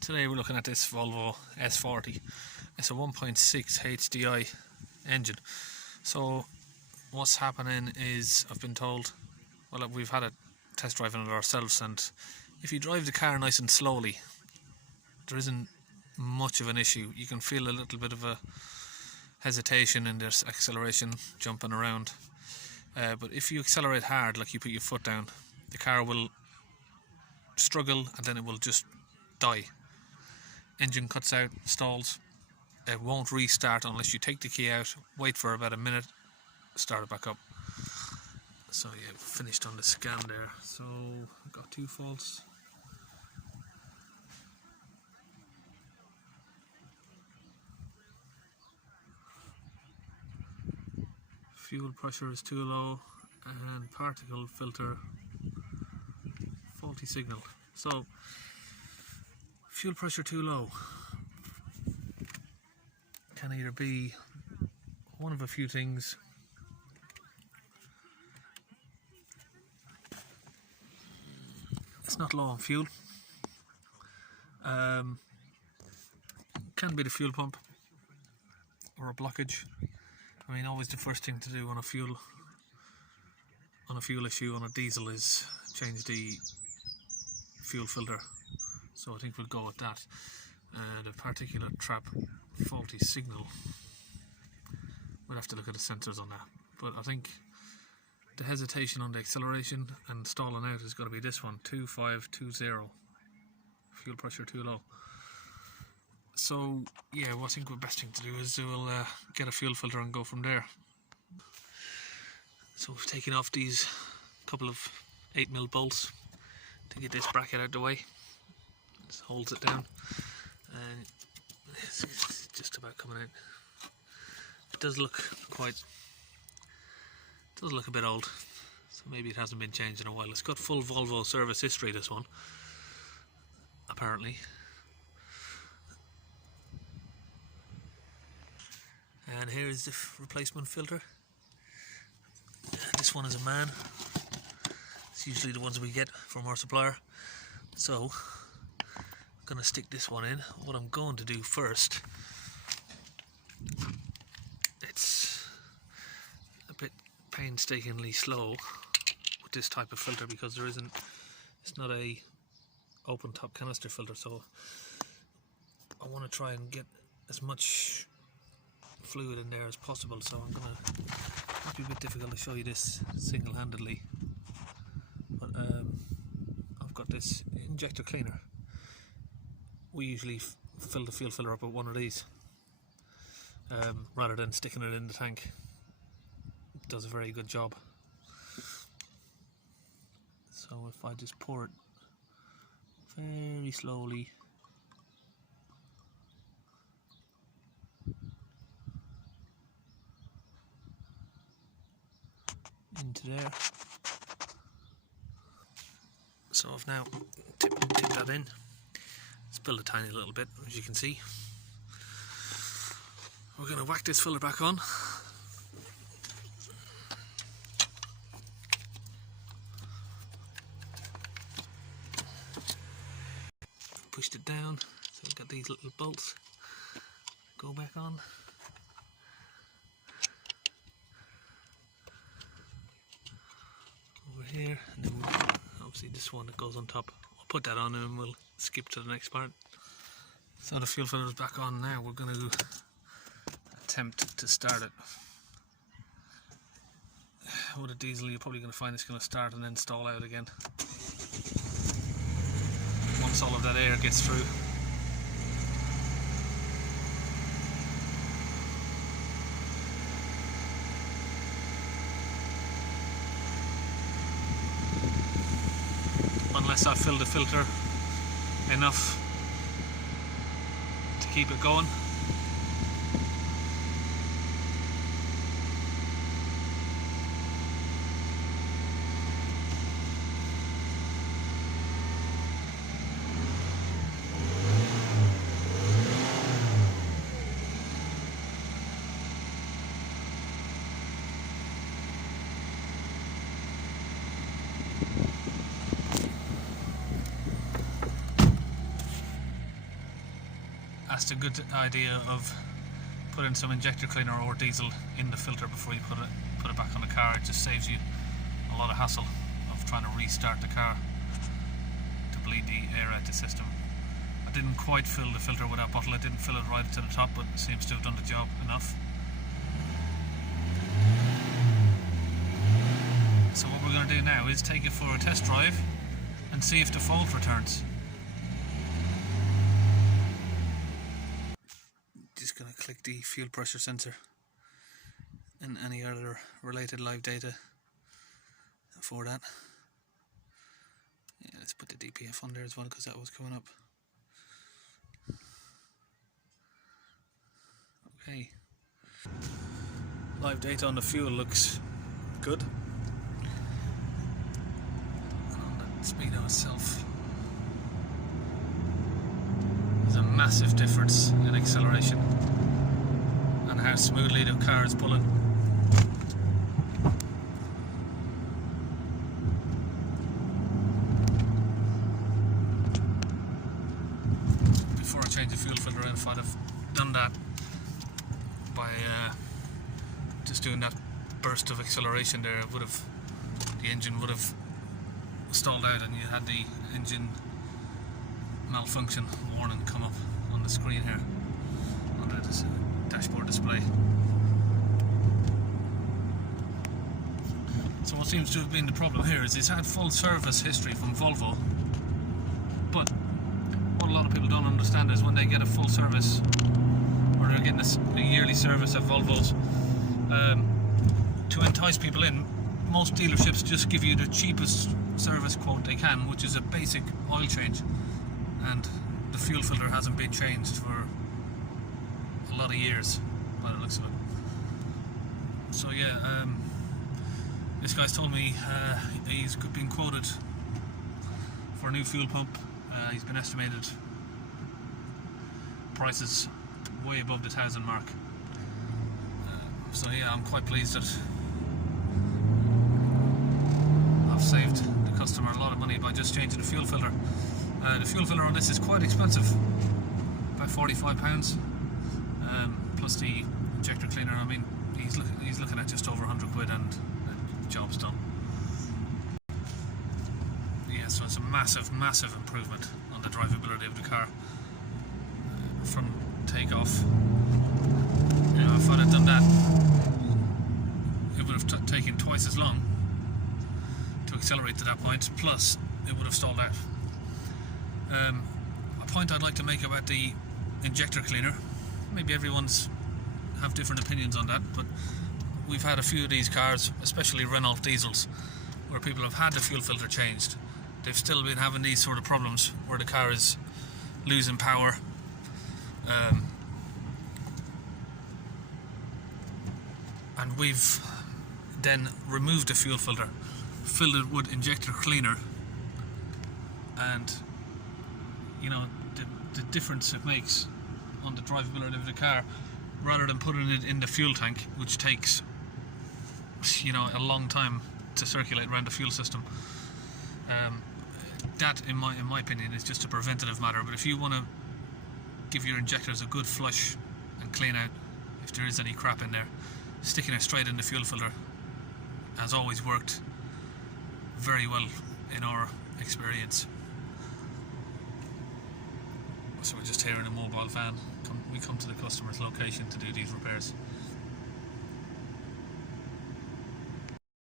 Today we're looking at this Volvo S40. It's a 1.6 HDi engine. So what's happening is, I've been told, well, we've had a test drive on it ourselves, and if you drive the car nice and slowly, there isn't much of an issue. You can feel a little bit of a hesitation in this acceleration, jumping around. But if you accelerate hard, like you put your foot down, the car will struggle and then it will just die. Engine cuts out, stalls. It won't restart unless you take the key out, wait for about a minute, start it back up. So yeah, finished on the scan there. So I've got two faults. Fuel pressure is too low and particle filter faulty signal. So fuel pressure too low can either be one of a few things. It's not low on fuel. Can be the fuel pump or a blockage. I mean, always the first thing to do on a fuel issue on a diesel is change the fuel filter. So I think we'll go with that. The particulate trap faulty signal, we'll have to look at the sensors on that. But I think the hesitation on the acceleration and stalling out is going to be this one, 2520. Fuel pressure too low. So yeah, well, I think the best thing to do is we'll get a fuel filter and go from there. So we've taken off these couple of 8mm bolts to get this bracket out of the way. Just holds it down, and it's just about coming out. It does look a bit old, so maybe it hasn't been changed in a while. It's got full Volvo service history, this one, apparently. And here is the replacement filter. This one is a MAN. It's usually the ones we get from our supplier. So I'm going to stick this one in. What I'm going to do first, it's a bit painstakingly slow with this type of filter because it's not a open top canister filter, so I want to try and get as much fluid in there as possible. So I'm gonna, might be a bit difficult to show you this single-handedly, but I've got this injector cleaner. We usually fill the fuel filler up with one of these rather than sticking it in the tank. It does a very good job. So if I just pour it very slowly into there. So I've now tipped that in. Spilled a tiny little bit, as you can see. We're going to whack this filler back on. Pushed it down, so we've got these little bolts. Go back on. Over here, and then obviously this one that goes on top. I'll put that on and we'll skip to the next part. So the fuel filter is back on now. We're going to attempt to start it. With a diesel, you're probably going to find it's going to start and then stall out again once all of that air gets through. Unless I fill the filter enough to keep it going. suggest a good idea of putting some injector cleaner or diesel in the filter before you put it back on the car. It just saves you a lot of hassle of trying to restart the car to bleed the air out the system. I didn't quite fill the filter with that bottle. I didn't fill it right to the top, but it seems to have done the job enough. So what we're going to do now is take it for a test drive and see if the fault returns. Just going to click the fuel pressure sensor and any other related live data for that. Yeah, let's put the DPF on there as well because that was coming up. Okay. Live data on the fuel looks good. And on the speedo itself, there's a massive difference in acceleration and how smoothly the car is pulling. Before I change the fuel filter, if I'd have done that by just doing that burst of acceleration there, the engine would have stalled out and you had the engine malfunction warning come up on the screen here on the dashboard display. So what seems to have been the problem here is it's had full service history from Volvo, but what a lot of people don't understand is when they get a full service, or they're getting a yearly service at Volvo's, to entice people in, most dealerships just give you the cheapest service quote they can, which is a basic oil change, and the fuel filter hasn't been changed for a lot of years by the looks of it. So yeah, this guy's told me he's been quoted for a new fuel pump. He's been estimated prices way above the 1,000 mark. So yeah, I'm quite pleased that I've saved the customer a lot of money by just changing the fuel filter. The fuel filter on this is quite expensive, about £45, plus the injector cleaner. I mean, he's looking at just over 100 quid and the job's done. Yeah, so it's a massive improvement on the drivability of the car from takeoff. You know, if I'd have done that, it would have taken twice as long to accelerate to that point, plus it would have stalled out. A point I'd like to make about the injector cleaner, maybe everyone's have different opinions on that, but we've had a few of these cars, especially Renault diesels, where people have had the fuel filter changed. They've still been having these sort of problems where the car is losing power. And we've then removed the fuel filter, filled it with injector cleaner, and you know the difference it makes on the drivability of the car, rather than putting it in the fuel tank, which takes, you know, a long time to circulate around the fuel system. That, in my opinion, is just a preventative matter. But if you want to give your injectors a good flush and clean out if there is any crap in there, sticking it straight in the fuel filter has always worked very well in our experience. So we're just here in a mobile van. We come to the customer's location to do these repairs.